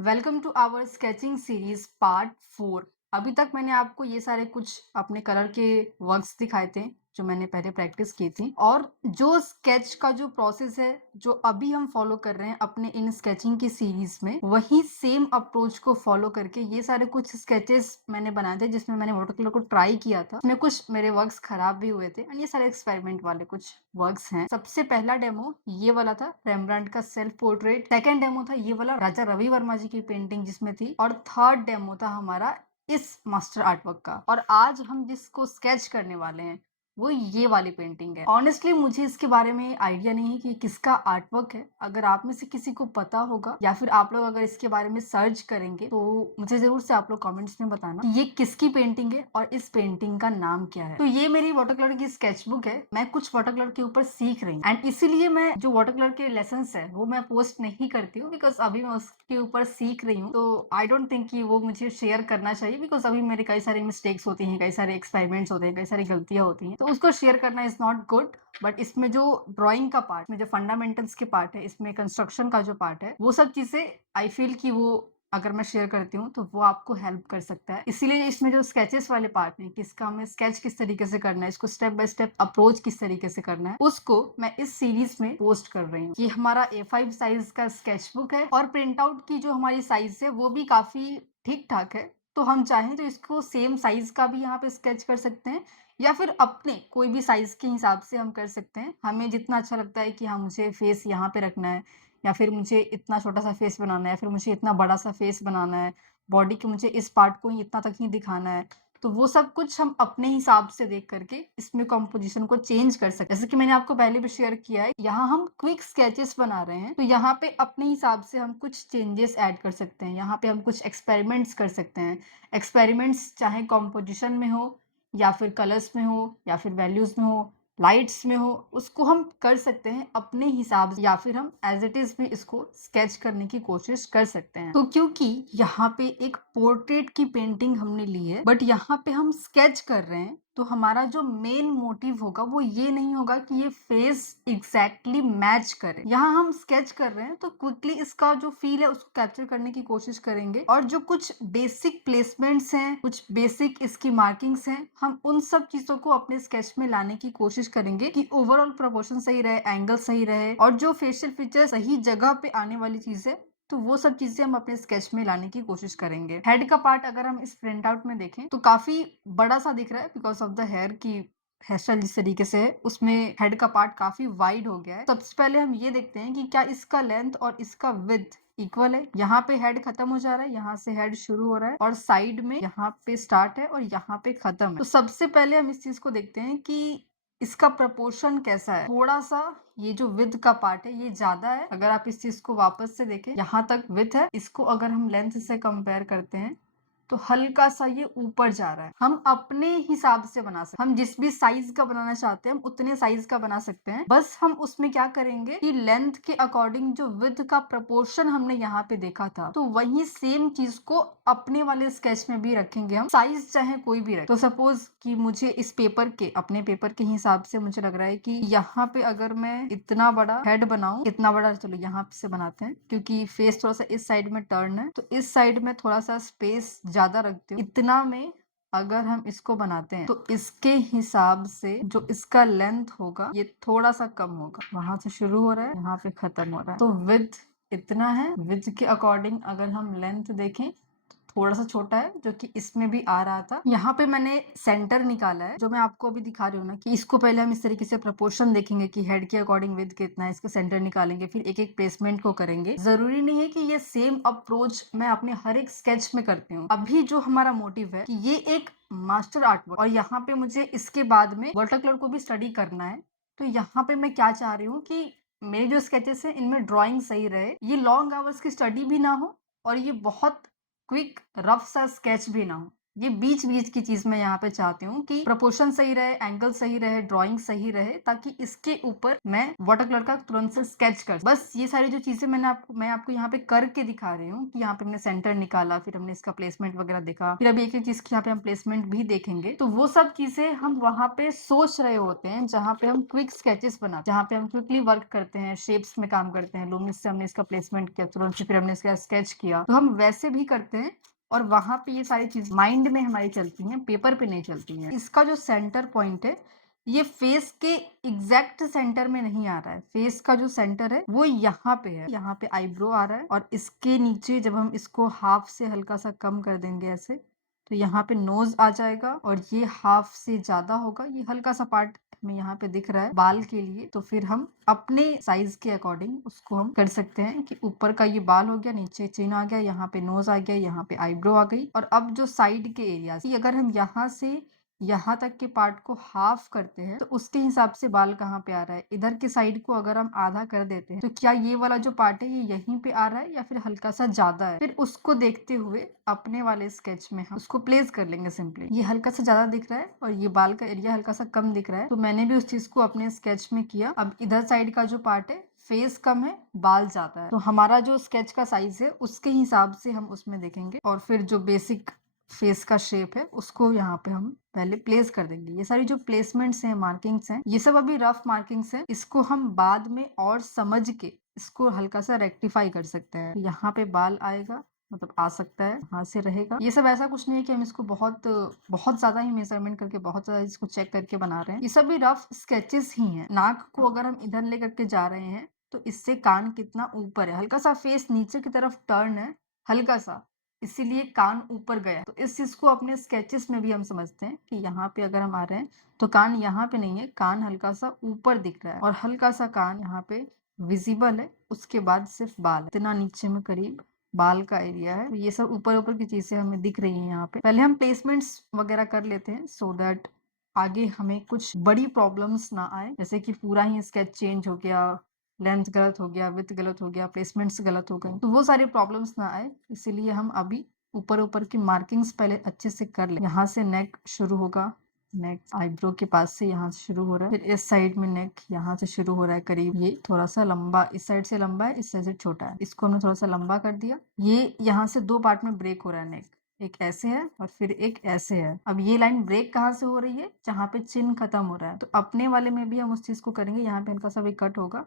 Welcome to our sketching series part 4। अभी तक मैंने आपको ये सारे कुछ अपने कलर के वर्क्स दिखाए थे जो मैंने पहले प्रैक्टिस की थी, और जो स्केच का जो प्रोसेस है जो अभी हम फॉलो कर रहे हैं अपने इन स्केचिंग की सीरीज में, वही सेम अप्रोच को फॉलो करके ये सारे कुछ स्केचेस मैंने बनाए थे जिसमें मैंने वाटर कलर को ट्राई किया था। इसमें कुछ मेरे वर्क्स खराब भी हुए थे, और ये सारे एक्सपेरिमेंट वाले कुछ वर्क्स हैं। सबसे पहला डेमो ये वाला था, रेम्ब्रांड का सेल्फ पोर्ट्रेट। सेकंड डेमो था ये वाला, राजा रवि वर्मा जी की पेंटिंग जिसमें थी। और थर्ड डेमो था हमारा इस मास्टर आर्टवर्क का। और आज हम जिसको स्केच करने वाले हैं वो ये वाली पेंटिंग है। ऑनेस्टली मुझे इसके बारे में आइडिया नहीं है कि किसका आर्टवर्क है। अगर आप में से किसी को पता होगा या फिर आप लोग अगर इसके बारे में सर्च करेंगे तो मुझे जरूर से आप लोग कमेंट्स में बताना कि ये किसकी पेंटिंग है और इस पेंटिंग का नाम क्या है। तो ये मेरी वाटर कलर की स्केचबुक है। मैं कुछ वाटर कलर के ऊपर सीख रही हूँ, एंड इसीलिए मैं जो वाटर कलर के लेसन है वो मैं पोस्ट नहीं करती हूँ, बिकॉज अभी मैं उसके ऊपर सीख रही हूँ। तो आई डोंट थिंक कि वो मुझे शेयर करना चाहिए, बिकॉज अभी मेरे कई सारे मिस्टेक्स होती हैं, कई सारे एक्सपेरिमेंट्स होते हैं, कई सारी गलतियां होती हैं, तो उसको शेयर करना इज नॉट गुड। बट इसमें जो ड्राइंग का पार्ट में जो फंडामेंटल्स के पार्ट है, इसमें कंस्ट्रक्शन का जो पार्ट है, वो सब चीजें आई फील कि वो अगर मैं शेयर करती हूँ तो वो आपको हेल्प कर सकता है। इसीलिए इसमें जो स्केचेस वाले पार्ट है कि इसका हमें स्केच किस तरीके से करना है, इसको स्टेप बाय स्टेप अप्रोच किस तरीके से करना है, उसको मैं इस सीरीज में पोस्ट कर रही हूँ। ये हमारा A5 साइज का स्केचबुक है, और प्रिंट आउट की जो हमारी साइज है वो भी काफी ठीक ठाक है। तो हम चाहें तो इसको सेम साइज का भी यहाँ पे स्केच कर सकते हैं, या फिर अपने कोई भी साइज के हिसाब से हम कर सकते हैं। हमें जितना अच्छा लगता है कि हाँ मुझे फेस यहाँ पे रखना है, या फिर मुझे इतना छोटा सा फेस बनाना है, या फिर मुझे इतना बड़ा सा फेस बनाना है, बॉडी के मुझे इस पार्ट को ही इतना तक ही दिखाना है, तो वो सब कुछ हम अपने हिसाब से देख करके इसमें कंपोजिशन को चेंज कर सकते हैं। जैसे कि मैंने आपको पहले भी शेयर किया है, यहाँ हम क्विक स्केचेस बना रहे हैं, तो यहाँ पे अपने हिसाब से हम कुछ चेंजेस ऐड कर सकते हैं। यहाँ पे हम कुछ एक्सपेरिमेंट्स कर सकते हैं। एक्सपेरिमेंट्स चाहे कंपोजिशन में हो, या फिर कलर्स में हो, या फिर वैल्यूज में हो, लाइट्स में हो, उसको हम कर सकते हैं अपने हिसाब से, या फिर हम एज इट इज भी इसको स्केच करने की कोशिश कर सकते हैं। तो क्योंकि यहाँ पे एक पोर्ट्रेट की पेंटिंग हमने ली है, बट यहाँ पे हम स्केच कर रहे हैं, तो हमारा जो मेन मोटिव होगा वो ये नहीं होगा कि ये फेस एग्जैक्टली मैच करे। यहाँ हम स्केच कर रहे हैं तो क्विकली इसका जो फील है उसको कैप्चर करने की कोशिश करेंगे, और जो कुछ बेसिक प्लेसमेंट्स हैं, कुछ बेसिक इसकी मार्किंग्स हैं, हम उन सब चीजों को अपने स्केच में लाने की कोशिश करेंगे कि ओवरऑल प्रोपोर्शन सही रहे, एंगल सही रहे, और जो फेशियल फीचर सही जगह पे आने वाली चीज है, तो वो सब चीजें हम अपने स्केच में लाने की कोशिश करेंगे। हेड का पार्ट अगर हम इस प्रिंट आउट में देखें तो काफी बड़ा सा दिख रहा है, बिकॉज ऑफ द हेयर की हेयर स्टाइल जिस तरीके से है उसमें हेड का पार्ट काफी वाइड हो गया है। सबसे पहले हम ये देखते हैं कि क्या इसका लेंथ और इसका विड्थ इक्वल है। यहाँ पे हेड खत्म हो जा रहा है, यहाँ से हेड शुरू हो रहा है, और साइड में यहाँ पे स्टार्ट है और यहाँ पे खत्म है। तो सबसे पहले हम इस चीज को देखते हैं कि इसका प्रपोर्शन कैसा है। थोड़ा सा ये जो विथ का पार्ट है ये ज्यादा है। अगर आप इस चीज को वापस से देखें, यहाँ तक विथ है, इसको अगर हम लेंथ से कंपेयर करते हैं तो हल्का सा ये ऊपर जा रहा है। हम अपने हिसाब से बना सकते हैं, हम जिस भी साइज का बनाना चाहते हैं हम उतने साइज का बना सकते हैं। बस हम उसमें क्या करेंगे कि लेंथ के अकॉर्डिंग जो विड्थ का प्रपोर्शन हमने यहाँ पे देखा था, तो वही सेम चीज को अपने वाले स्केच में भी रखेंगे हम, साइज चाहे कोई भी रखे। तो सपोज कि मुझे इस पेपर के, अपने पेपर के हिसाब से मुझे लग रहा है कि यहाँ पे अगर मैं इतना बड़ा हेड बनाऊं, इतना बड़ा, चलो यहाँ से बनाते हैं क्योंकि फेस थोड़ा सा इस साइड में टर्न है, तो इस साइड में थोड़ा सा स्पेस ज्यादा रखती हूँ। इतना में अगर हम इसको बनाते हैं तो इसके हिसाब से जो इसका लेंथ होगा ये थोड़ा सा कम होगा। वहां से शुरू हो रहा है, यहाँ पे खत्म हो रहा है, तो विड्थ इतना है। विड्थ के अकॉर्डिंग अगर हम लेंथ देखें थोड़ा सा छोटा है, जो कि इसमें भी आ रहा था। यहाँ पे मैंने सेंटर निकाला है, जो मैं आपको अभी दिखा रही हूँ ना, कि इसको पहले हम इस तरीके से प्रपोर्शन देखेंगे कि हेड के अकॉर्डिंग विड्थ कितना है, इसका सेंटर निकालेंगे, फिर एक एक प्लेसमेंट को करेंगे। जरूरी नहीं है कि ये सेम अप्रोच मैं अपने हर एक स्केच में करती हूँ। अभी जो हमारा मोटिव है कि ये एक मास्टर आर्ट वर्क, और यहाँ पे मुझे इसके बाद में वाटर कलर को भी स्टडी करना है। तो यहाँ पे मैं क्या चाह रही हूँ कि मेरे जो स्केचेस है इनमें ड्रॉइंग सही रहे, ये लॉन्ग आवर्स की स्टडी भी ना हो, और ये बहुत क्विक रफ सा स्केच भी ना हो। ये बीच-बीच की चीज़ मैं यहाँ पे चाहती हूँ कि प्रोपोर्शन सही रहे, एंगल सही रहे, ड्राइंग सही रहे, ताकि इसके ऊपर मैं वाटर कलर का तुरंत से स्केच कर बस ये सारी जो चीज़ें मैं आपको यहाँ पे करके दिखा रही हूँ कि यहाँ पे हमने सेंटर निकाला, फिर हमने इसका प्लेसमेंट वगैरह देखा, फिर अभी एक-एक चीज़ की यहाँ पे हम प्लेसमेंट भी देखेंगे। तो वो सब चीज़ें हम वहाँ पे सोच रहे होते हैं, जहाँ पे हम क्विक स्केचेस बनाते हैं, जहाँ पे हम क्विकली वर्क करते हैं, शेप्स में काम करते हैं, लूमिस से हमने इसका प्लेसमेंट किया, तुरंत से फिर हमने इसका स्केच किया। तो हम वैसे भी करते हैं और वहाँ पे ये सारी चीज़ माइंड में हमारी चलती हैं, पेपर पे नहीं चलती हैं। इसका जो सेंटर पॉइंट है, ये फेस के एग्ज़ैक्ट सेंटर में नहीं आ रहा है। फेस का जो सेंटर है, वो यहाँ पे है। यहाँ पे आईब्रो आ रहा है और इसके नीचे जब हम इसको हाफ से हल्का-सा कम कर देंगे ऐसे, तो यहाँ पे नोज़ आ जाएगा और ये हाफ से ज़्यादा होगा। ये हल्का-सा पार्ट हमें यहाँ पे दिख रहा है बाल के लिए, तो फिर हम अपने साइज़ के अकॉर्डिंग उसको हम कर सकते हैं कि ऊपर का ये बाल हो गया, नीचे चिन आ गया, यहाँ पे नोज़ आ गया, यहाँ पे आईब्रो आ गई। और अब जो साइड के एरियाज़ कि अगर हम यहाँ से यहाँ तक के पार्ट को हाफ करते हैं, तो उसके हिसाब से बाल कहाँ पे आ रहा है। इधर के साइड को अगर हम आधा कर देते हैं, तो क्या ये वाला जो पार्ट है ये यहीं पे आ रहा है या फिर हल्का-सा ज़्यादा है। फिर उसको देखते हुए अपने वाले स्केच में हम उसको प्लेस कर लेंगे सिंपली। ये हल्का-सा ज़्यादा दिख रहा है और ये बाल का एरिया हल्का-सा कम दिख रहा है, तो मैंने भी उस चीज़ को अपने स्केच में किया। अब इधर साइड का जो पार्ट है, फेस कम है, बाल ज़्यादा है। तो हमारा जो स्केच का साइज़ है, उसके हिसाब से हम उसमें देखेंगे और फिर जो बेसिक फेस का शेप है, उसको यहाँ पे हम पहले प्लेस कर देंगे। ये सारी जो प्लेसमेंट्स हैं, मार्किंग्स हैं, ये सब अभी रफ मार्किंग्स हैं। इसको हम बाद में और समझ के इसको हल्का-सा रेक्टिफाई कर सकते हैं। यहाँ पे बाल आएगा, मतलब आ सकता है, यहाँ से रहेगा। ये सब ऐसा कुछ नहीं है कि हम इसको बहुत बहुत ज़्यादा ही मेज़रमेंट करके, बहुत ज़्यादा इसको चेक करके बना रहे हैं। ये सब भी रफ स्केचेस ही हैं। नाक को अगर हम इधर लेकर के जा रहे हैं, तो इससे कान कितना ऊपर है। हल्का-सा फेस नीचे की तरफ टर्न है, हल्का-सा, इसीलिए कान ऊपर गया। तो इस चीज़ को अपने स्केचेस में भी हम समझते हैं कि यहाँ पे अगर हम आ रहे हैं, तो कान यहाँ पे नहीं है, कान हल्का-सा ऊपर दिख रहा है और हल्का-सा कान यहाँ पे विज़िबल है। उसके बाद सिर्फ़ बाल, इतना नीचे में करीब बाल का एरिया है। तो ये सब ऊपर-ऊपर की चीज़ें हमें दिख रही हैं यहाँ पे। पहले हम प्लेसमेंट्स वगैरह कर लेते हैं सो दैट आगे हमें कुछ बड़ी प्रॉब्लम्स ना आए। जैसे कि पूरा ही स्केच चेंज हो गया, लेंथ गलत हो गया, विड्थ गलत हो गया, प्लेसमेंट्स गलत हो गए, तो वो सारी प्रॉब्लम्स ना आए, इसीलिए हम अभी ऊपर-ऊपर की मार्किंग्स पहले अच्छे से कर लें। यहाँ से नेक शुरू होगा, नेक आईब्रो के पास से यहाँ से शुरू हो रहा है, फिर इस साइड में नेक यहाँ से शुरू हो रहा है करीब। ये थोड़ा-सा लंबा इस साइड से लंबा है, इस साइड से छोटा है। इसको हमने थोड़ा-सा लंबा कर दिया। ये यहाँ से 2 पार्ट में ब्रेक हो रहा है नेक। एक ऐसे है और फिर एक ऐसे है। अब ये लाइन ब्रेक कहाँ से हो रही है? जहाँ पे चिन खत्म हो रहा है। तो अपने वाले में भी हम उस चीज़ को करेंगे, यहाँ पे हल्का-सा भी कट होगा,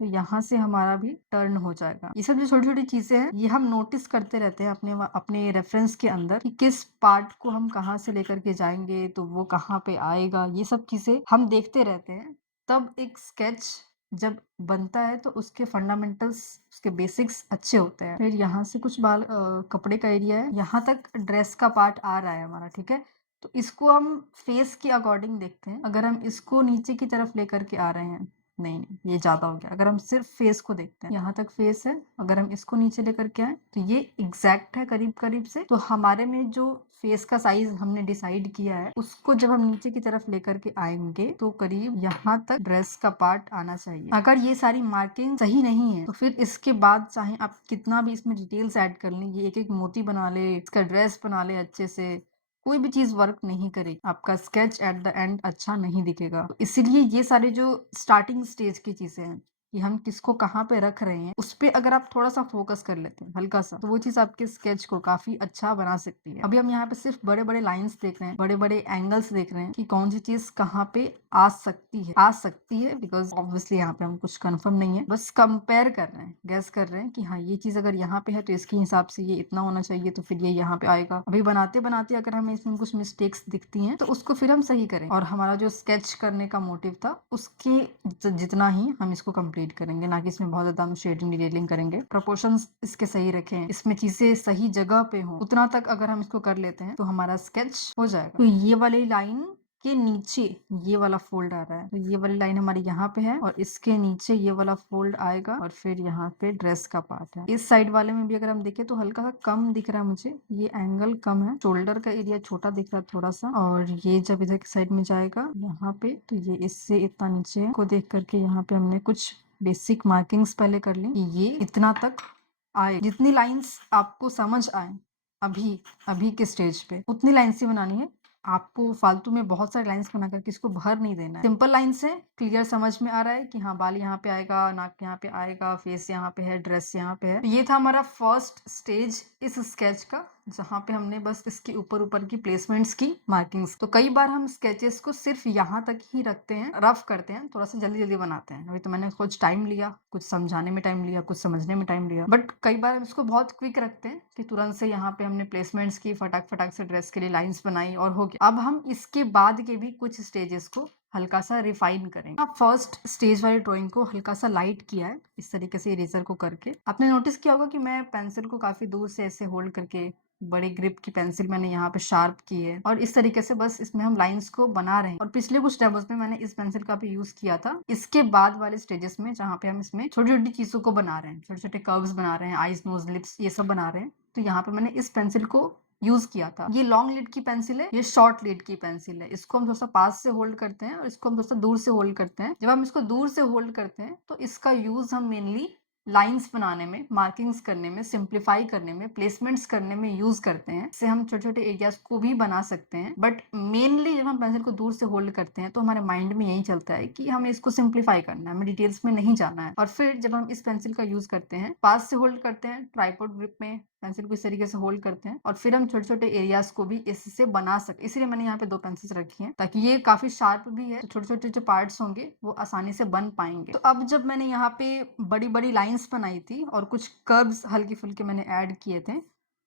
तो यहाँ से हमारा भी टर्न हो जाएगा। ये सब जो छोटी-छोटी चीज़ें हैं, ये हम नोटिस करते रहते हैं अपने रेफ़रेंस के अंदर कि किस पार्ट को हम कहाँ से लेकर के जाएँगे, तो वो कहाँ पे आएगा। ये सब चीज़ें हम देखते रहते हैं। तब एक स्केच जब बनता है, तो उसके फंडामेंटल्स, उसके बेसिक्स अच्छे होते हैं। फिर यहाँ से कुछ बाल कपड़े का एरिया है, यहाँ तक ड्रेस का पार्ट आ रहा है हमारा, ठीक है? तो इसको हम फेस के अकॉर्डिंग देखते हैं। अगर हम इसको नीचे की तरफ लेकर के आ रहे हैं, नहीं, ये ज़्यादा हो गया। अगर हम सिर्फ़ फेस को देखते हैं, यहाँ तक फेस है, अगर हम इसको नीचे लेकर के आएँ, तो ये एग्ज़ैक्ट है करीब-करीब से। तो हमारे में जो फेस का साइज़ हमने डिसाइड किया है, उसको जब हम नीचे की तरफ लेकर के आएँगे, तो करीब यहाँ तक ड्रेस का पार्ट आना चाहिए। अगर ये सारी मार्किंग सही नहीं है, तो फिर इसके बाद चाहे आप कितना भी इसमें डिटेल्स ऐड कर लें, ये एक-एक मोती बना ले, इसका ड्रेस बना ले अच्छे से, कोई भी चीज़ वर्क नहीं करेगी। आपका स्केच एट द एंड अच्छा नहीं दिखेगा। तो इसीलिए ये सारे जो स्टार्टिंग स्टेज की चीज़ें हैं, कि हम किसको कहाँ पे रख रहे हैं, उस पे अगर आप थोड़ा-सा फ़ोकस कर लेते हैं, हल्का-सा, तो वो चीज़ आपके स्केच को काफ़ी अच्छा बना सकती है। अभी हम यहाँ पे सिर्फ़ बड़े-बड़े लाइन्स देख रहे हैं, बड़े-बड़े एंगल्स देख रहे हैं कि कौन-सी चीज़ कहाँ पे आ सकती है। आ सकती है बिकॉज़ ऑब्वियसली यहाँ पे हम कुछ कन्फर्म नहीं है। बस कंपेयर कर रहे हैं, गेस कर रहे हैं कि हाँ, ये चीज़ अगर यहाँ पे है, तो इसके हिसाब से ये इतना होना चाहिए, तो फिर ये यहाँ पे आएगा। अभी बनाते-बनाते अगर हमें इसमें कुछ मिस्टेक्स दिखती हैं, तो उसको फिर हम सही करें और हमारा जो स्केच करने का मोटिव था, उसके जितना ही हम इसको कंप्लीट करेंगे, ना कि इसमें बहुत ज़्यादा हम शेडिंग, डिटेलिंग करेंगे। प्रोपोर्शंस इसके सही रखें, इसमें चीज़ें सही जगह पे हों, उतना तक अगर हम इसको कर लेते हैं, तो हमारा स्केच हो जाएगा। तो ये वाली लाइन के नीचे ये वाला फ़ोल्ड आ रहा है, तो ये वाली लाइन हमारी यहाँ पे है और इसके नीचे ये वाला फ़ोल्ड आएगा और फिर यहाँ पे ड्रेस का पार्ट है। इस साइड वाले में भी अगर हम देखें, तो हल्का-सा कम दिख रहा है मुझे, ये एंगल कम है, शोल्डर का एरिया छोटा दिख रहा है थोड़ा-सा, और ये जब इधर की साइड में जाएगा यहाँ पे, तो ये इससे इतना नीचे है। को देख करके यहाँ पे हमने कुछ बेसिक मार्किंग्स पहले कर ली, ये इतना तक आए। जितनी लाइन्स आपको समझ आए, अभी अभी के स्टेज पे उतनी लाइन्स ही बनानी है। आपको फालतू में बहुत सारी लाइन्स बना कर किसी को भर नहीं देना है। सिंपल लाइन्स है, क्लियर समझ में आ रहा है कि हाँ बाल यहाँ पे आएगा, नाक यहाँ पे आएगा, फेस यहाँ पे है, ड्रेस यहाँ पे है। तो ये था हमारा फर्स्ट स्टेज इस स्केच का, जहाँ पे हमने बस इसके ऊपर की प्लेसमेंट्स की मार्किंग्स। तो कई बार हम स्केचेस को सिर्फ यहाँ तक ही रखते हैं, रफ करते हैं, थोड़ा सा जल्दी बनाते हैं। अभी तो मैंने कुछ टाइम लिया, कुछ समझाने में टाइम लिया, कुछ समझने में टाइम लिया, बट कई बार हम इसको बहुत क्विक रखते हैं कि तुरंत से यहाँ पे हमने प्लेसमेंट्स की, फटाक से ड्रेस के लिए लाइन्स बनाई और हो गया। अब हम इसके बाद के भी कुछ स्टेजेस को हल्का सा रिफाइन करेंगे। आप फर्स्ट स्टेज वाली ड्राइंग को हल्का सा लाइट किया है इस तरीके से इरेजर को करके। आपने नोटिस किया होगा कि मैं पेंसिल को काफी दूर से ऐसे होल्ड करके, बड़ी ग्रिप की पेंसिल मैंने यहाँ पे शार्प की है और इस तरीके से बस इसमें हम लाइंस को बना रहे हैं। और पिछले कुछ डेमोस में मैंने इस पेंसिल का भी यूज किया था। इसके बाद वाले स्टेजेस में जहाँ पे हम इसमें छोटी छोटी चीजों को बना रहे हैं, छोटे छोटे कर्व्स बना रहे हैं, आईज, नोज, लिप्स, ये सब बना रहे हैं, तो यहाँ पे मैंने इस पेंसिल को यूज किया था। ये लॉन्ग लीड की पेंसिल है, ये शॉर्ट लीड की पेंसिल है। इसको हम थोड़ा सा पास से होल्ड करते हैं और इसको हम थोड़ा सा दूर से होल्ड करते हैं। जब हम इसको दूर से होल्ड करते हैं तो इसका यूज हम मेनली लाइंस बनाने में, मार्किंग्स करने में, सिंप्लीफाई करने में, प्लेसमेंट्स करने में यूज करते हैं। इससे हम छोटे छोटे एरियाज को भी बना सकते हैं, बट मेनली जब हम पेंसिल को दूर से होल्ड करते हैं तो हमारे माइंड में यही चलता है कि हमें इसको सिंप्लीफाई करना है, हमें डिटेल्स में नहीं जाना है। और फिर जब हम इस पेंसिल का यूज करते हैं, पास से होल्ड करते हैं, ट्राइपॉड ग्रिप में पेंसिल को इस तरीके से होल्ड करते हैं और फिर हम छोटे छोटे एरियाज को भी इससे बना सकते। इसलिए मैंने यहाँ पे 2 पेंसिल्स रखी हैं ताकि ये काफी शार्प भी है, तो छोटे छोटे जो पार्ट्स होंगे वो आसानी से बन पाएंगे। तो अब जब मैंने यहाँ पे बड़ी बड़ी लाइंस बनाई थी और कुछ कर्व्स हल्के फुल्के मैंने ऐड किए थे,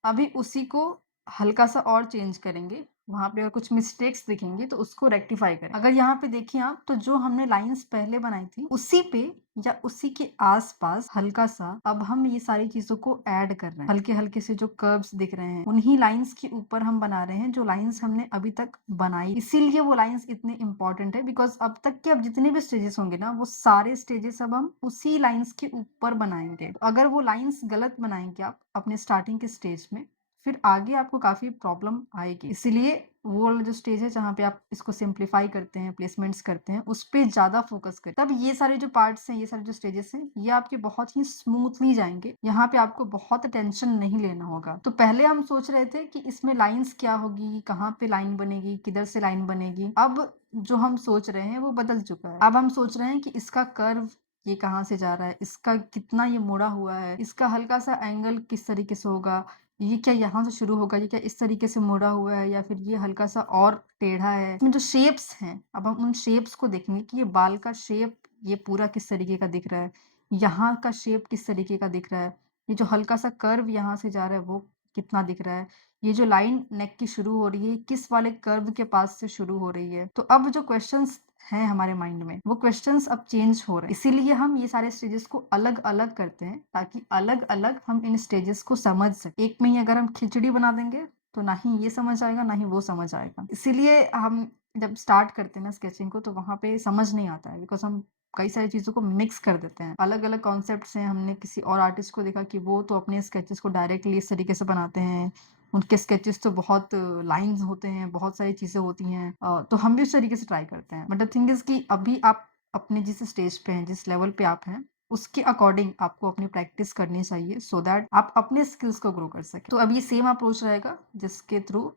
अभी उसी को हल्का सा और चेंज करेंगे। वहां पे अगर कुछ मिस्टेक्स दिखेंगी तो उसको रेक्टिफाई करें। अगर यहाँ पे देखिए आप, तो जो हमने लाइंस पहले बनाई थी उसी पे या उसी के आसपास हल्का सा अब हम ये सारी चीजों को ऐड कर रहे हैं। हल्के हल्के से जो कर्व्स दिख रहे हैं उन्हीं लाइंस के ऊपर हम बना रहे हैं जो लाइंस हमने अभी तक बनाई। इसीलिए वो लाइंस इतने इंपॉर्टेंट है, बिकॉज अब तक के अब जितने भी स्टेजेस होंगे ना, वो सारे स्टेजेस अब हम उसी लाइंस के ऊपर बनाएंगे। अगर वो लाइंस गलत बनाएंगे आप अपने स्टार्टिंग के स्टेज में, फिर आगे आपको काफी प्रॉब्लम आएगी। इसीलिए वो वाला जो स्टेज है जहाँ पे आप इसको सिंप्लीफाई करते हैं, प्लेसमेंट्स करते हैं, उस पे ज्यादा फोकस करें। तब ये सारे जो पार्ट्स हैं, ये सारे जो स्टेजेस हैं, ये आपके बहुत ही स्मूथली जाएंगे। यहाँ पे आपको बहुत टेंशन नहीं लेना होगा। तो पहले हम सोच रहे थे कि इसमें लाइंस क्या होगी, कहाँ पे लाइन बनेगी, किधर से लाइन बनेगी। अब जो हम सोच रहे हैं वो बदल चुका है। अब हम सोच रहे हैं कि इसका कर्व ये कहाँ से जा रहा है, इसका कितना ये मुड़ा हुआ है, इसका हल्का सा एंगल किस तरीके से होगा, ये क्या यहाँ से शुरू होगा, ये क्या इस तरीके से मुड़ा हुआ है, या फिर ये हल्का सा और टेढ़ा है। इसमें जो शेप्स हैं, अब हम उन शेप्स को देखेंगे कि ये बाल का शेप ये पूरा किस तरीके का दिख रहा है, यहाँ का शेप किस तरीके का दिख रहा है, ये जो हल्का सा कर्व यहाँ से जा रहा है वो कितना दिख रहा है, ये जो लाइन नेक की शुरू हो रही है किस वाले कर्व के पास से शुरू हो रही है। तो अब जो क्वेश्चंस हैं हमारे माइंड में, वो क्वेश्चंस अब चेंज हो रहे हैं। इसीलिए हम ये सारे स्टेजेस को अलग अलग करते हैं ताकि अलग अलग हम इन स्टेजेस को समझ सके। एक में ही अगर हम खिचड़ी बना देंगे तो ना ही ये समझ आएगा ना ही वो समझ आएगा। इसीलिए हम जब स्टार्ट करते हैं ना स्केचिंग को, तो वहां पे समझ नहीं आता है, बिकॉज हम कई सारी चीजों को मिक्स कर देते हैं। अलग अलग कॉन्सेप्ट्स हैं। हमने किसी और आर्टिस्ट को देखा कि वो तो अपने स्केचेस को डायरेक्टली इस तरीके से बनाते हैं, उनके स्केचेस तो बहुत लाइंस होते हैं, बहुत सारी चीजें होती हैं, तो हम भी उस तरीके से ट्राई करते हैं। बट द थिंग इज कि अभी आप अपने जिस स्टेज पे हैं, जिस लेवल पे आप हैं, उसके अकॉर्डिंग आपको अपनी प्रैक्टिस करनी चाहिए, सो दैट आप अपने स्किल्स को ग्रो कर सकें। तो अब ये सेम अप्रोच रहेगा जिसके थ्रू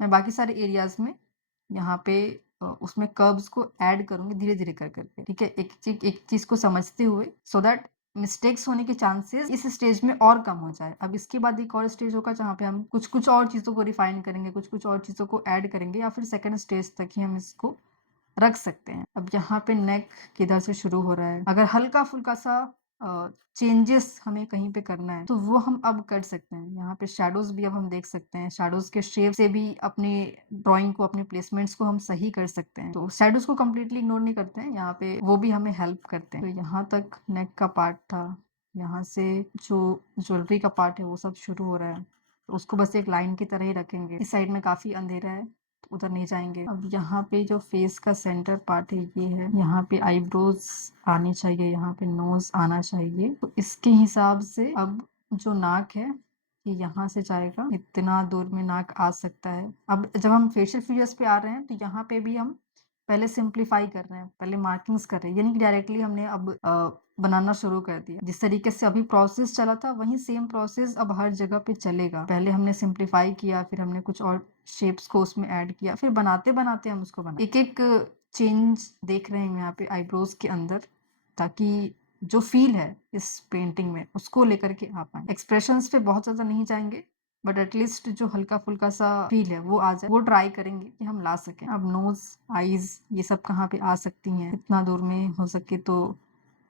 मैं बाकी सारे एरियाज में यहाँ पे उसमें कर्व्स को ऐड करूंगी धीरे धीरे कर करके। ठीक है, एक चीज को समझते हुए, सो दैट मिस्टेक्स होने के चांसेस इस स्टेज में और कम हो जाए। अब इसके बाद एक और स्टेज होगा जहाँ पे हम कुछ कुछ और चीजों को रिफाइन करेंगे, कुछ कुछ और चीजों को ऐड करेंगे, या फिर सेकंड स्टेज तक ही हम इसको रख सकते हैं। अब यहाँ पे नेक किधर से शुरू हो रहा है, अगर हल्का फुल्का सा चेंजेस हमें कहीं पे करना है तो वो हम अब कर सकते हैं। यहाँ पे शेडोज भी अब हम देख सकते हैं, शेडोज के शेप से भी अपनी ड्राइंग को, अपने प्लेसमेंट्स को हम सही कर सकते हैं। तो शेडोज को कम्प्लीटली इग्नोर नहीं करते हैं, यहाँ पे वो भी हमें हेल्प करते हैं। तो यहाँ तक नेक का पार्ट था, यहाँ से जो ज्वेलरी का पार्ट है वो सब शुरू हो रहा है, तो उसको बस एक लाइन की तरह ही रखेंगे। इस साइड में काफी अंधेरा है, उधर नहीं जाएंगे। अब यहाँ पे जो फेस का सेंटर पार्ट है ये है, यहाँ पे आईब्रोज आनी चाहिए, यहाँ पे नोज आना चाहिए। तो इसके हिसाब से अब जो नाक है ये यहाँ से जाएगा, इतना दूर में नाक आ सकता है। अब जब हम फेशियल फीचर्स पे आ रहे हैं तो यहाँ पे भी हम पहले सिंप्लीफाई कर रहे हैं, पहले मार्किंग्स कर रहे हैं, यानी कि डायरेक्टली हमने अब बनाना शुरू कर दिया। जिस तरीके से अभी प्रोसेस चला था वही सेम प्रोसेस अब हर जगह पे चलेगा। पहले हमने सिंप्लीफाई किया, फिर हमने कुछ और शेप्स को उसमें ऐड किया, फिर बनाते-बनाते हम उसको बना एक-एक चेंज देख रहे हैं यहाँ पे आईब्रोज के अंदर, ताकि जो फील है इस पेंटिंग में उसको लेकर के आ पाए। एक्सप्रेशंस पे बहुत ज़्यादा नहीं जाएँगे, बट एटलीस्ट जो हल्का-फुल्का सा फील है वो आ जाए, वो ट्राई करेंगे कि हम ला सकें। अब नोज़, आईज़ ये सब कहाँ पे आ सकती हैं, इतना दूर में हो सके तो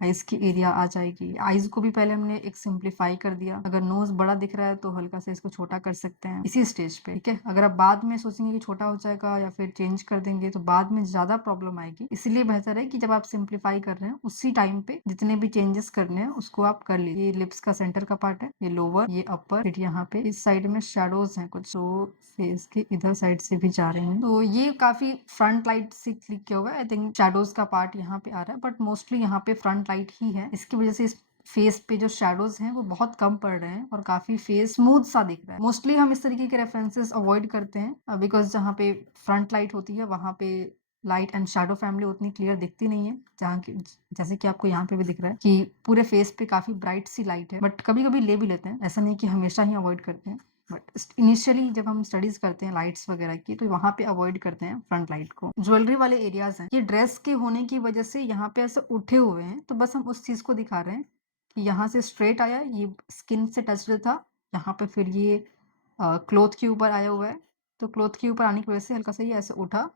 आइज़ की एरिया आ जाएगी। आइज़ को भी पहले हमने एक सिंप्लीफाई कर दिया। अगर नोज़ बड़ा दिख रहा है तो हल्का सा इसको छोटा कर सकते हैं इसी स्टेज पे, ठीक है? अगर आप बाद में सोचेंगे कि छोटा हो जाएगा या फिर चेंज कर देंगे तो बाद में ज़्यादा प्रॉब्लम आएगी। इसीलिए बेहतर है कि जब आप सिंप्लीफाई कर रहे हैं उसी टाइम पे जितने भी चेंजेस करने हैं उसको आप कर लीजिए। ये लिप्स का सेंटर का पार्ट है, ये लोअर, ये अपर, फिर यहाँ पे इस साइड में शैडोज़ हैं कुछ, तो फेस के इधर साइड से भी जा रहे हैं। तो ये काफ़ी फ्रंट लाइट से क्लिक किया हुआ है। आई थिंक शैडोज़ का पार्ट यहाँ पे आ रहा है, बट मोस्टली यहाँ पे फ्रंट लाइट ही है। इसकी वजह से इस फेस पे जो शैडोज हैं वो बहुत कम पड़ रहे हैं और काफी फेस स्मूथ सा दिख रहा है। मोस्टली हम इस तरीके के रेफरेंसेस अवॉइड करते हैं बिकॉज जहाँ पे फ्रंट लाइट होती है वहां पे लाइट एंड शैडो फैमिली उतनी क्लियर दिखती नहीं है, जहाँ की जैसे कि आपको यहाँ पे भी दिख रहा है कि पूरे फेस पे काफी ब्राइट सी लाइट है, बट कभी कभी ले भी लेते हैं, ऐसा नहीं कि हमेशा ही अवॉइड करते हैं। बट इनिशियली जब हम स्टडीज करते हैं लाइट्स वगैरह की तो वहां पे अवॉइड करते हैं फ्रंट लाइट को। ज्वेलरी वाले एरियाज हैं, ये ड्रेस के होने की वजह से यहाँ पे ऐसे उठे हुए हैं, तो बस हम उस चीज को दिखा रहे हैं कि यहाँ से स्ट्रेट आया, ये स्किन से टच्ड था, यहाँ पे फिर ये क्लोथ के ऊपर आया हुआ है, तो क्लोथ के ऊपर आने की वजह से हल्का सा ये ऐसे उठा,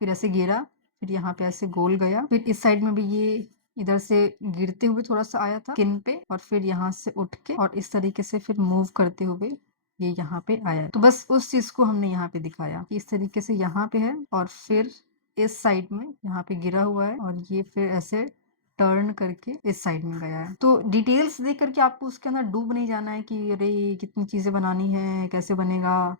फिर ऐसे गिरा, फिर यहाँ पे ऐसे गोल गया, फिर इस साइड में भी ये इधर से गिरते हुए थोड़ा सा आया था स्किन पे, और फिर यहाँ से उठ के और इस तरीके से फिर मूव करते हुए ये यहाँ पे आया है। तो बस उस चीज को हमने यहाँ पे दिखाया कि इस तरीके से यहाँ पे है और फिर इस साइड में यहाँ पे गिरा हुआ है और ये फिर ऐसे टर्न करके इस साइड में गया है। तो डिटेल्स देख करके आपको उसके अंदर डूब नहीं जाना है कि अरे कितनी चीजें बनानी है, कैसे बनेगा,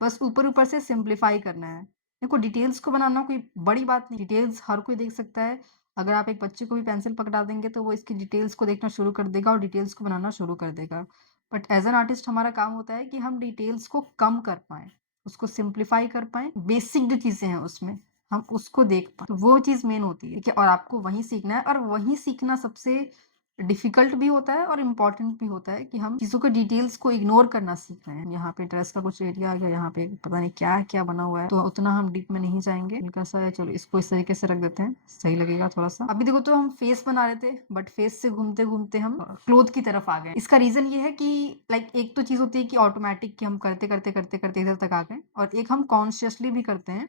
बस ऊपर ऊपर से सिंप्लीफाई करना है। देखो डिटेल्स को बनाना कोई बड़ी बात नहीं, डिटेल्स हर कोई देख सकता है। अगर आप एक बच्चे को भी पेंसिल पकड़ा देंगे तो वो इसकी डिटेल्स को देखना शुरू कर देगा और डिटेल्स को बनाना शुरू कर देगा। बट एज एन आर्टिस्ट हमारा काम होता है कि हम डिटेल्स को कम कर पाए, उसको सिंप्लीफाई कर पाए, बेसिक जो चीजें हैं उसमें हम उसको देख पाए, तो वो चीज मेन होती है, ठीक है? और आपको वही सीखना है, और वही सीखना सबसे डिफिकल्ट भी होता है और इम्पोर्टेंट भी होता है कि हम चीजों के डिटेल्स को इग्नोर करना सीख रहे हैं। यहाँ पे ड्रेस का कुछ एरिया आ गया, यहाँ पे पता नहीं क्या क्या बना हुआ है, तो उतना हम डीप में नहीं जाएंगे, हल्का सा है। चलो इसको इस तरीके से रख देते हैं, सही लगेगा थोड़ा सा। अभी देखो तो हम फेस बना रहे थे, बट फेस से घूमते घूमते हम क्लोथ की तरफ आ गए। इसका रीजन ये है कि लाइक एक तो चीज होती है कि ऑटोमेटिक कि हम करते करते करते करते इधर तक आ गए, और एक हम कॉन्शियसली भी करते हैं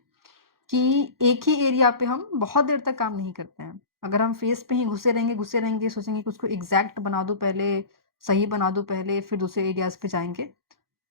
कि एक ही एरिया पे हम बहुत देर तक काम नहीं करते हैं। अगर हम फेस पे ही घुसे रहेंगे, सोचेंगे कि उसको एग्ज़ैक्ट बना दो पहले, सही बना दो पहले, फिर दूसरे एरियाज़ पे जाएँगे,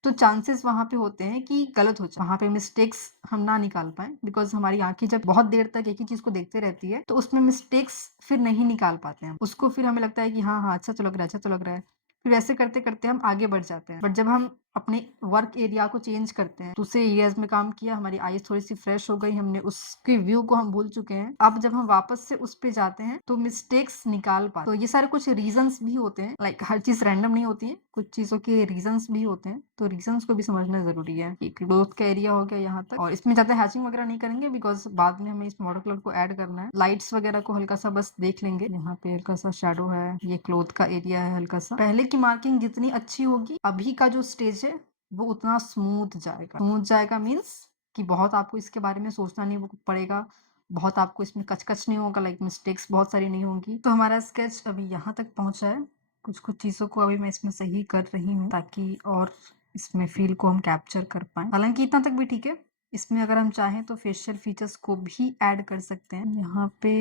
तो चांसेस वहाँ पे होते हैं कि गलत हो जाए। वहाँ पे मिस्टेक्स हम ना निकाल पाएँ, बिकॉज़ हमारी आँखें जब बहुत देर तक एक ही चीज़ को देखते रहती है, तो उसमें मिस्टेक्स फिर नहीं निकाल पाते हैं। उसको फिर हमें लगता है कि हाँ, हाँ, अच्छा तो लग रहा है, अच्छा तो लग रहा है। फिर ऐसे करते-करते हम आगे बढ़ जाते हैं। बट जब हम अपने वर्क एरिया को चेंज करते हैं, दूसरे एरियाज़ में काम किया, हमारी आईज़ थोड़ी-सी फ्रेश हो गई, हमने उसके व्यू को हम भूल चुके हैं। अब जब हम वापस से उस पे जाते हैं, तो मिस्टेक्स निकाल पाते। तो ये सारे कुछ रीज़न्स भी होते हैं, लाइक हर चीज़ रैंडम नहीं होती है, कुछ चीज़ों के रीज़न्स भी होते हैं, तो रीज़न्स को भी समझना ज़रूरी है। कि क्लोथ का एरिया हो गया यहाँ तक, और इसमें ज़्यादा हैचिंग वगैरह नहीं करेंगे बिकॉज़ बाद में हमें इसमें वाटर कलर को ऐड करना है। लाइट्स वगैरह को हल्का सा बस देख लेंगे, यहाँ पे हल्का सा शैडो है, ये क्लोथ का एरिया है हल्का सा। पहले की मार्किंग जितनी अच्छी होगी, अभी का जो स्टेज है वो उतना स्मूथ जाएगा। स्मूथ जाएगा मीन्स कि बहुत आपको इसके बारे में सोचना नहीं पड़ेगा, बहुत आपको इसमें कच-कच नहीं होगा, लाइक मिस्टेक्स बहुत सारी नहीं होंगी। तो हमारा स्केच अभी यहाँ तक पहुँचा है। कुछ-कुछ चीज़ों को अभी मैं इसमें सही कर रही हूँ ताकि और इसमें फ़ील को हम कैप्चर कर पाएँ। हालाँकि इतना तक भी ठीक है। इसमें अगर हम चाहें तो फेशियल फीचर्स को भी ऐड कर सकते हैं। यहाँ पे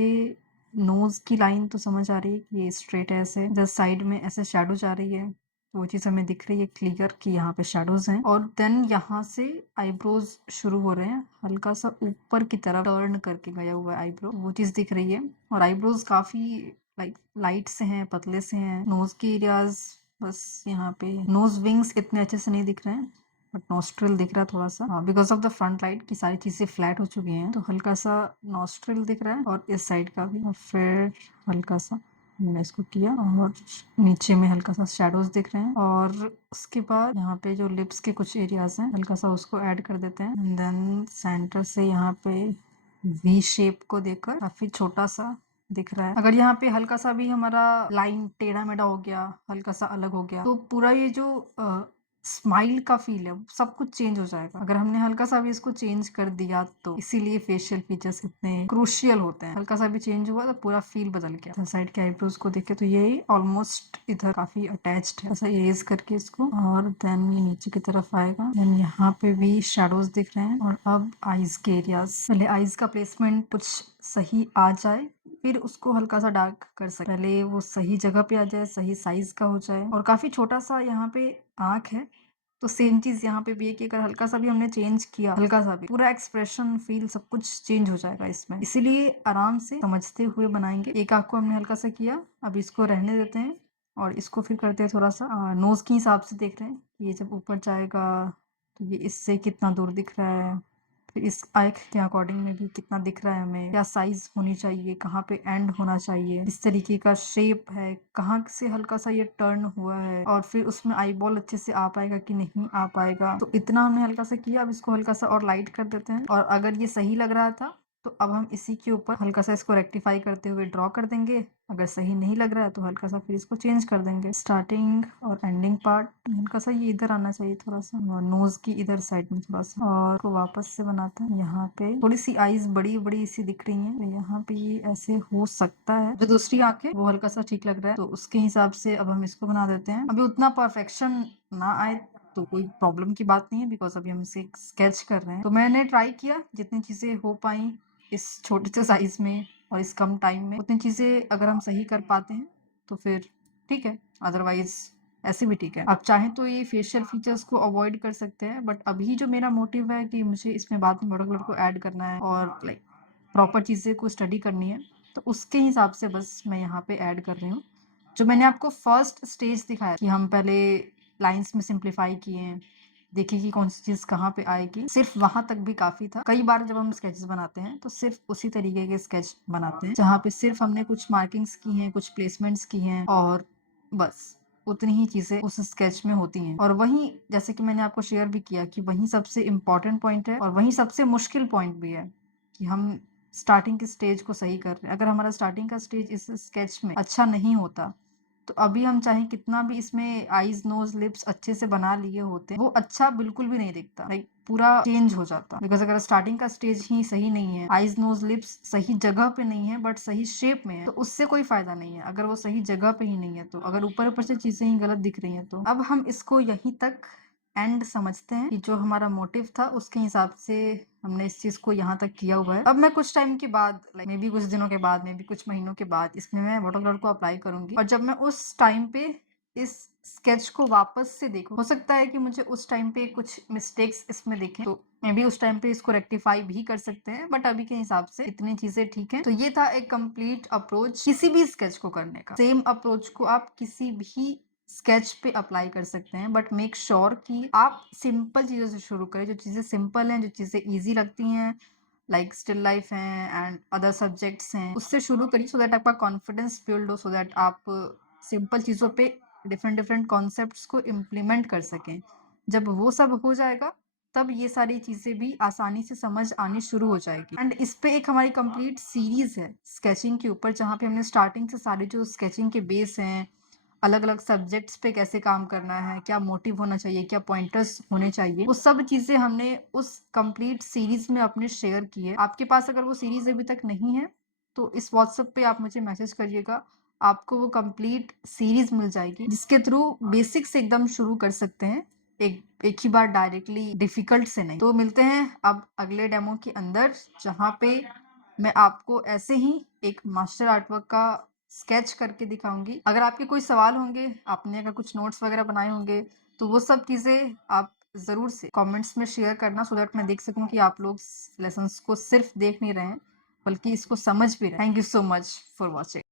नोज़ की लाइन तो समझ आ रही है कि ये स्ट्रेट है ऐसे, इधर साइड में ऐसे शैडो जा रही है, वो चीज़ हमें दिख रही है क्लियर कि यहाँ पे शैडोज़ हैं, और देन यहाँ से आईब्रोज शुरू हो रहे हैं, हल्का सा ऊपर की तरफ टर्न करके गया हुआ है आईब्रो, वो चीज़ दिख रही है। और आईब्रोज काफ़ी लाइक लाइट से हैं, पतले से हैं। नोज़ के एरियाज बस यहाँ पे, नोज़ विंग्स इतने अच्छे से नहीं दिख रहे हैं, बट नॉस्ट्रिल दिख रहा है थोड़ा सा, because of the front light की सारी चीज़ें फ्लैट हो चुकी हैं, तो हल्का सा नॉस्ट्रिल दिख रहा है, और इस साइड का भी, और फिर हल्का सा मैंने इसको किया, और नीचे में हल्का सा शैडोज दिख रहे हैं, और उसके बाद यहाँ पे जो लिप्स के कुछ एरियाज हैं हल्का सा उसको ऐड कर देते हैं। देन सेंटर से यहाँ पे वी शेप को देकर काफी छोटा सा दिख रहा है। अगर यहाँ पे हल्का सा भी हमारा लाइन टेढ़ा मेढ़ा हो गया, हल्का सा अलग हो गया, तो पूरा ये जो स्माइल का फील है सब कुछ चेंज हो जाएगा। अगर हमने हल्का सा भी इसको चेंज कर दिया तो इसीलिए फेशियल फीचर्स इतने क्रूशियल होते हैं। हल्का सा भी चेंज हुआ तो पूरा फील बदल गया। साइड के आईब्रोज को देखे तो ये ऑलमोस्ट इधर काफी अटैच्ड है। ऐसा इरेज करके इसको, और देन ये नीचे की तरफ आएगा। देन यहाँ पे भी शेडोज दिख रहे हैं। और अब आईज के एरियाज, पहले आईज का प्लेसमेंट कुछ सही आ जाए, फिर उसको हल्का सा डार्क कर सकते। पहले वो सही जगह पे आ जाए, सही साइज का हो जाए। और काफी छोटा सा यहाँ पे आंख है, तो सेम चीज यहाँ पे भी है कि अगर हल्का सा भी हमने चेंज किया, हल्का सा भी, पूरा एक्सप्रेशन फील सब कुछ चेंज हो जाएगा इसमें। इसीलिए आराम से समझते हुए बनाएंगे। एक आंख को हमने हल्का सा किया, अब इसको रहने देते हैं और इसको फिर करते हैं थोड़ा सा नोज के हिसाब से। देख रहे हैं ये जब ऊपर जाएगा तो ये इससे कितना दूर दिख रहा है, फिर इस आंख के अकॉर्डिंग में भी कितना दिख रहा है, हमें क्या साइज होनी चाहिए, कहाँ पे एंड होना चाहिए, इस तरीके का शेप है, कहाँ से हल्का सा ये टर्न हुआ है, और फिर उसमें आई बॉल अच्छे से आ पाएगा कि नहीं आ पाएगा। तो इतना हमने हल्का सा किया। अब इसको हल्का सा और लाइट कर देते हैं। और अगर ये सही लग रहा था तो अब हम इसी के ऊपर हल्का सा इसको रेक्टिफाई करते हुए ड्रॉ कर देंगे। अगर सही नहीं लग रहा है तो हल्का सा फिर इसको चेंज कर देंगे। स्टार्टिंग और एंडिंग पार्ट हल्का सा ये इधर आना चाहिए, थोड़ा सा नोज की इधर साइड में थोड़ा सा, और को वापस से बनाते हैं। यहाँ पे थोड़ी सी आईज बड़ी बड़ी सी दिख रही है, तो यहाँ पे ये ऐसे हो सकता है। जो दूसरी आंख है वो हल्का सा ठीक लग रहा है, तो उसके हिसाब से अब हम इसको बना देते हैं। अभी उतना परफेक्शन ना आए तो कोई प्रॉब्लम की बात नहीं है, बिकॉज अभी हम इसे स्केच कर रहे हैं। तो मैंने ट्राई किया जितनी चीजें हो पाई इस छोटे से साइज में और इस कम टाइम में, उतनी चीजें अगर हम सही कर पाते हैं तो फिर ठीक है, अदरवाइज ऐसे भी ठीक है। आप चाहें तो ये फेशियल फीचर्स को अवॉइड कर सकते हैं, बट अभी जो मेरा मोटिव है कि मुझे इसमें बाद में वाटर कलर को ऐड करना है और लाइक प्रॉपर चीजें को स्टडी करनी है, तो उसके हिसाब से बस मैं यहाँ पे ऐड कर रही हूँ। जो मैंने आपको फर्स्ट स्टेज दिखाया कि हम पहले लाइंस में सिंप्लीफाई किए, देखिए कि कौन सी चीज कहाँ पे आएगी, सिर्फ वहां तक भी काफी था। कई बार जब हम स्केचेस बनाते हैं तो सिर्फ उसी तरीके के स्केच बनाते हैं जहाँ पे सिर्फ हमने कुछ मार्किंग्स की हैं, कुछ प्लेसमेंट्स की हैं, और बस उतनी ही चीजें उस स्केच में होती हैं। और वही, जैसे कि मैंने आपको शेयर भी किया, कि वही सबसे इम्पोर्टेंट पॉइंट है और वही सबसे मुश्किल पॉइंट भी है कि हम स्टार्टिंग के स्टेज को सही कर रहे हैं। अगर हमारा स्टार्टिंग का स्टेज इस स्केच में अच्छा नहीं होता तो अभी हम चाहे कितना भी इसमें आईज नोज लिप्स अच्छे से बना लिए होते, वो अच्छा बिल्कुल भी नहीं दिखता, लाइक पूरा चेंज हो जाता। बिकॉज अगर स्टार्टिंग का स्टेज ही सही नहीं है, आईज नोज लिप्स सही जगह पे नहीं है बट सही शेप में है, तो उससे कोई फायदा नहीं है। अगर वो सही जगह पे ही नहीं है, तो अगर ऊपर ऊपर से चीजें ही गलत दिख रही हैं, तो अब हम इसको यहीं तक एंड समझते हैं कि जो हमारा मोटिव था उसके हिसाब से हमने इस चीज को यहाँ तक किया हुआ है। अब मैं कुछ टाइम के बाद, लाइक मे बी कुछ दिनों के बाद, मे बी कुछ महीनों के बाद, इसमें मैं वाटर कलर को अप्लाई करूंगी। और जब मैं उस टाइम पे इस स्केच को वापस से देखूं, हो सकता है कि मुझे उस टाइम पे कुछ मिस्टेक्स इसमें दिखें, तो मे बी उस टाइम पे इसको रेक्टिफाई भी कर सकते हैं, बट अभी के हिसाब से इतनी चीजें ठीक है। तो ये था एक कंप्लीट अप्रोच किसी भी स्केच को करने का। सेम अप्रोच को आप किसी भी स्केच पे अप्लाई कर सकते हैं, बट मेक श्योर कि आप सिंपल चीजों से शुरू करें। जो चीजें सिंपल हैं, जो चीजें इजी लगती हैं, लाइक स्टिल लाइफ है एंड अदर सब्जेक्ट्स हैं, उससे शुरू करिए, सो दैट आपका कॉन्फिडेंस बिल्ड हो, सो दैट आप सिंपल चीजों पे डिफरेंट डिफरेंट कॉन्सेप्ट्स को इम्प्लीमेंट कर सकें। जब वो सब हो जाएगा तब ये सारी चीजें भी आसानी से समझ आनी शुरू हो जाएगी। एंड इस पे एक हमारी कंप्लीट सीरीज है स्केचिंग के ऊपर, जहाँ पे हमने स्टार्टिंग से सारे जो स्केचिंग के बेस हैं, अलग अलग सब्जेक्ट्स पे कैसे काम करना है, क्या मोटिव होना चाहिए, क्या पॉइंटर्स होने चाहिए, वो सब चीजें हमने उस कंप्लीट सीरीज में अपने शेयर की है। आपके पास अगर वो सीरीज अभी तक नहीं है तो इस व्हाट्सएप पे आप मुझे मैसेज करिएगा, आपको वो कंप्लीट सीरीज मिल जाएगी, जिसके थ्रू बेसिक से एकदम शुरू कर सकते हैं, एक ही बार डायरेक्टली डिफिकल्ट से नहीं। तो मिलते हैं अब अगले डेमो के अंदर, जहाँ पे मैं आपको ऐसे ही एक मास्टर आर्टवर्क का स्केच करके दिखाऊंगी। अगर आपके कोई सवाल होंगे, आपने अगर कुछ नोट्स वगैरह बनाए होंगे, तो वो सब चीजें आप जरूर से कमेंट्स में शेयर करना, सो दैट मैं देख सकूं कि आप लोग लेसन्स को सिर्फ देख नहीं रहे हैं बल्कि इसको समझ भी रहे हैं। Thank you so much for watching.